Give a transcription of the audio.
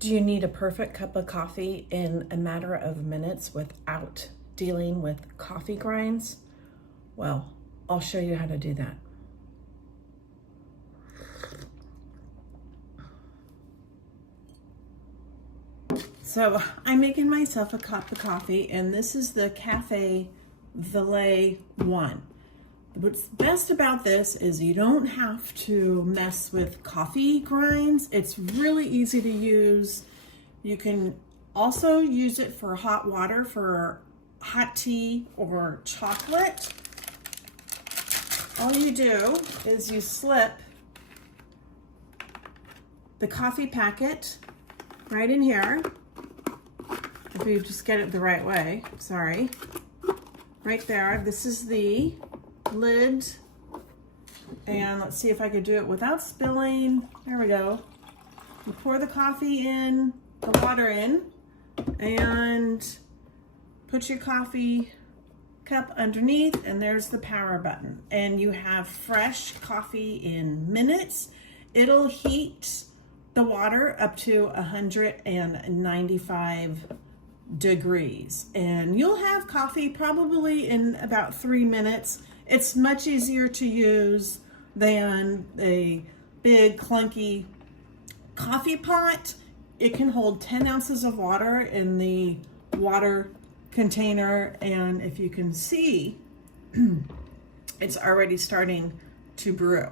Do you need a perfect cup of coffee in a matter of minutes without dealing with coffee grinds? Well, I'll show you how to do that. So I'm making myself a cup of coffee, and this is the Café Valet 1. What's best about this is you don't have to mess with coffee grinds. It's really easy to use. You can also use it for hot water, for hot tea or chocolate. All you do is you slip the coffee packet right in here. If you just get it the right way, sorry. Right there, this is the lid, and let's see if I could do it without spilling. There we go. You pour the coffee in, the water in, and put your coffee cup underneath, and there's the power button. And you have fresh coffee in minutes. It'll heat the water up to 195 degrees, and you'll have coffee probably in about 3 minutes. It's much easier to use than a big clunky coffee pot. It can hold 10 ounces of water in the water container, and if you can see, it's already starting to brew.